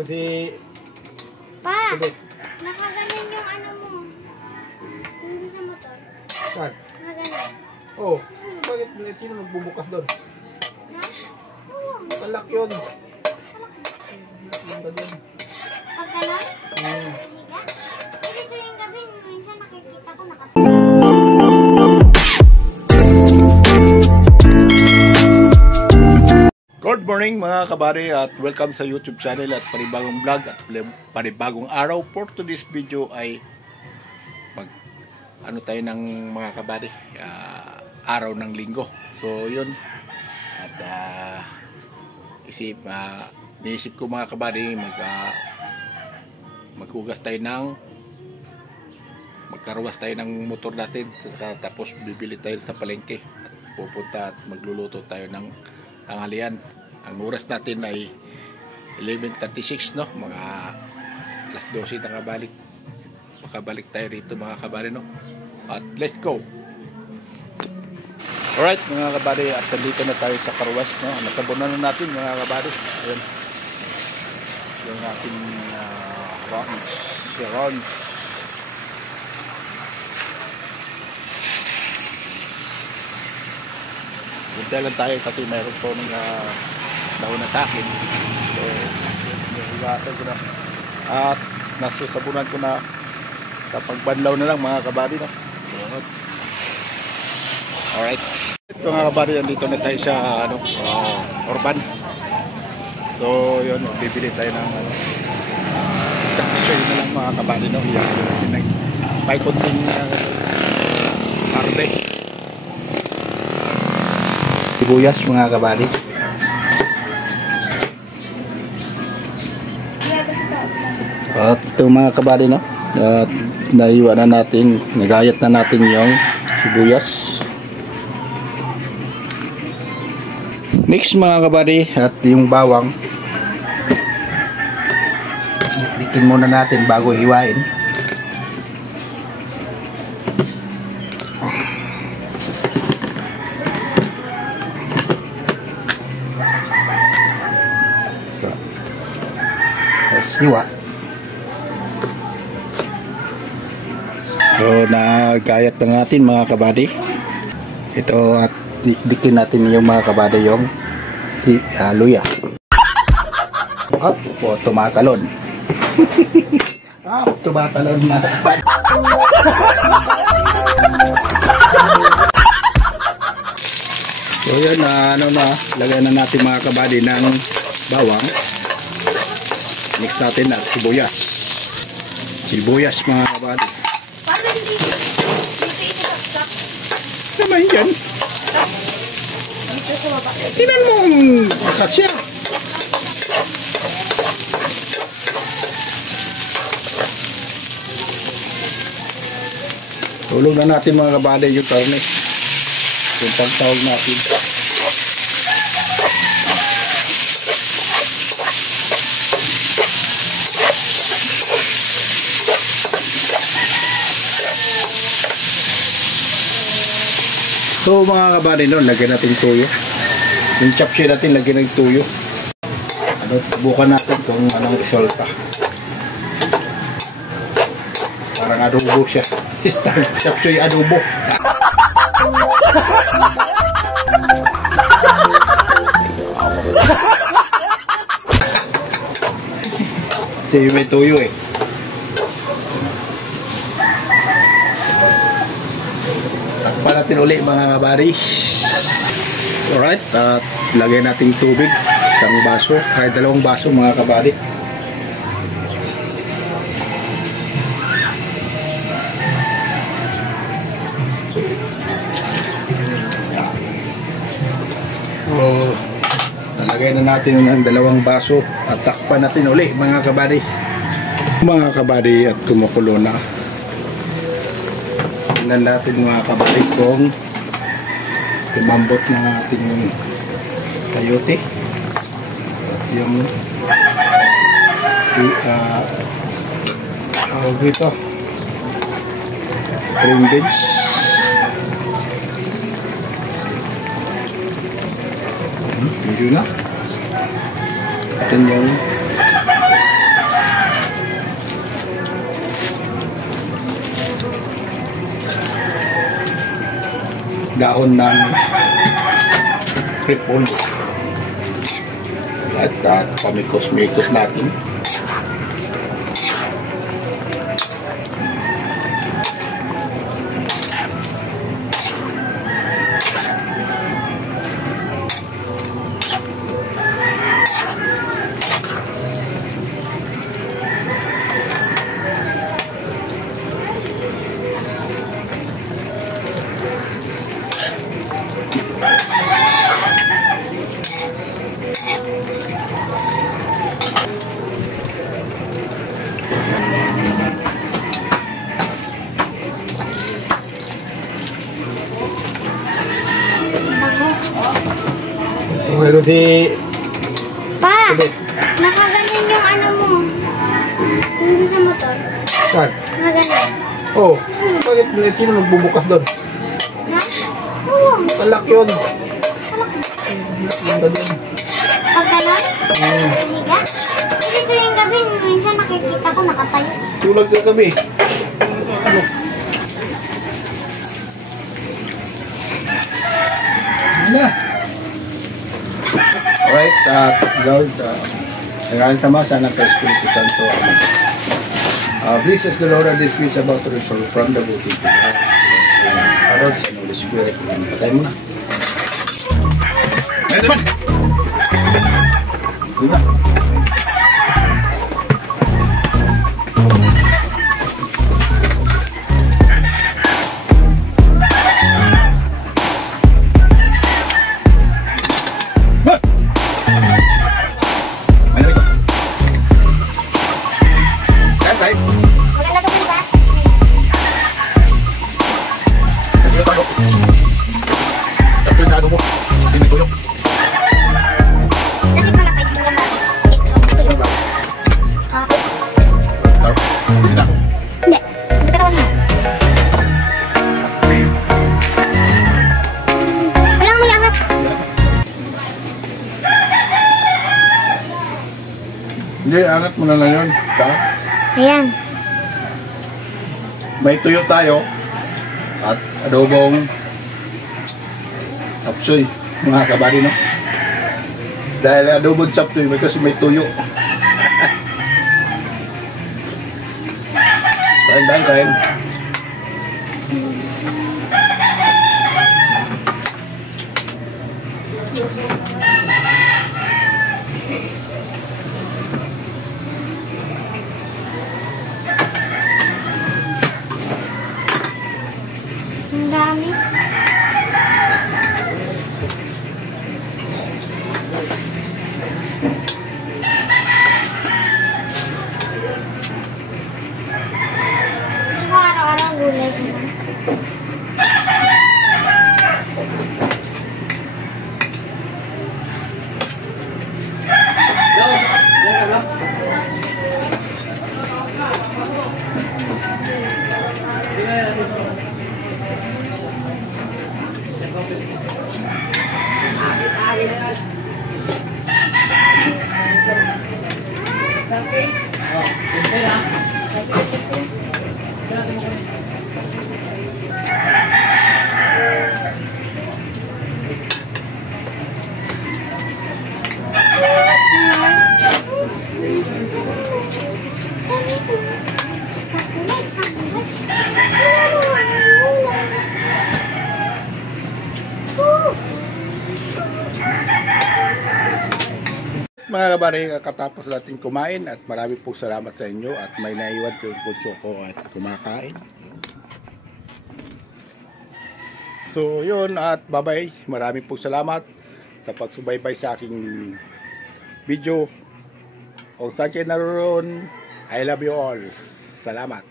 Pero si... Pa! Ulit. Nakaganan yung ano mo. Hindi sa motor. Saan? Nakaganan. Oh, bakit sino nagbubukas doon? Ha? Oo. Salak yun. Yung doon. Pag ganon? Hmm. Higa? Kasi tuwing gabi, minsan nakikita ko Good morning mga kabari at welcome sa YouTube channel at panibagong vlog at panibagong araw. For today's video ay ano tayo ng mga kabari, araw ng linggo. So yun, at niisip ko mga kabari maghugas tayo magkarwas tayo ng motor natin, tapos bibili tayo sa palengke at pupunta at magluluto tayo ng tanghalian. Ang oras natin ay 11:36, no? Mga alas 12 na kabalik. Makabalik tayo rito mga kabari, no? At let's go! Alright mga kabari, at nandito na tayo sa karwas, no? Nasabunan na natin mga kabari. Ayan. Yung ating Rons. Punta lang tayo kasi mayroon po mga dahon na sa akin. So, hugasan ko na. At nasusabunan ko na kapag banlaw na lang mga kabady, no? Alright. Ito mga kabady, dito na tayo sa Orban. So, yun, bibili tayo ng kakasyoy na lang mga kabady, no? May kunting karne. Sibuyas mga kabady. At ito mga kabady, no? At naiwan na natin, nagayat na natin yung sibuyas. Mix mga kabady, at yung bawang dikin muna natin bago hiwain. Hiwa. So nagayat na natin mga kabady. Ito, at dikin natin yung mga kabady yung luya. Up, tumatalon. Tumatalon na. So yun, lagyan na natin mga kabady ng bawang. Mix natin at sibuyas. Sibuyas mga kabady. Paano dito itaktak? Naman yan. Dito sa baba. Tinan mo ang kasya. Tulog na natin mga kabady yung karne. Yung pagtawag natin. So mga kabady, no, lagyan natin tuyo. Yung chapsy natin, lagyan ng tuyo. Bukan natin kung anong resulta. Parang adobo siya. Chapsy adobo. Kasi may tuyo eh. Takpan natin uli mga kabady. Alright, at lagyan natin tubig, isang baso, kahit dalawang baso mga kabady. So, nalagay na natin ang dalawang baso at takpan natin uli mga kabady. Mga kabady, at kumukulo na. Tingnan natin mga kabady kung tumambot ng ating kayote at yung ito green beans. Medyo na atin yung dahon ng repolyo. At pamikos-mikos natin. Mayroon si... Pa! Ulit. Nakaganon yung ano mo. Yung doon sa motor. Saan? Nakaganon. Oh, bakit sino magbubukas doon? Ha? Oo. Talak yun. Salak. Ganda doon. Pag ganon? Higa? Kasi tuwing gabi, minsan nakikita ko nakatayo. Tulag ka gabi. Ano? Ano? Alright, Lord, nagaling tama sana kay Espiritu Santo. Bless us the Lord and this is about to resolve from the booty to God. Lord, sa Holy Spirit. Patay mo na. Ayun naman! Ayun na. Maganda ka ba? Lagi pala kayo yung laman. Ito. Ha? Hindi. Hindi ka naman na. Alam mo yung angat. Hindi, angat mo na lang yun. Ayan. May tuyo tayo at adobong sapsoy, mga kabari, no? Dahil adobong sapsoy, kasi may tuyo. Kain. Ang dami. Gusto ko araw-araw gulay ko na. Mga kabari, katapos natin kumain at marami po salamat sa inyo at may naiwan po yung punso ko at kumakain. So yun at bye-bye. Marami po salamat sa pagsubaybay sa aking video. Kung saan kayo naroon, I love you all. Salamat.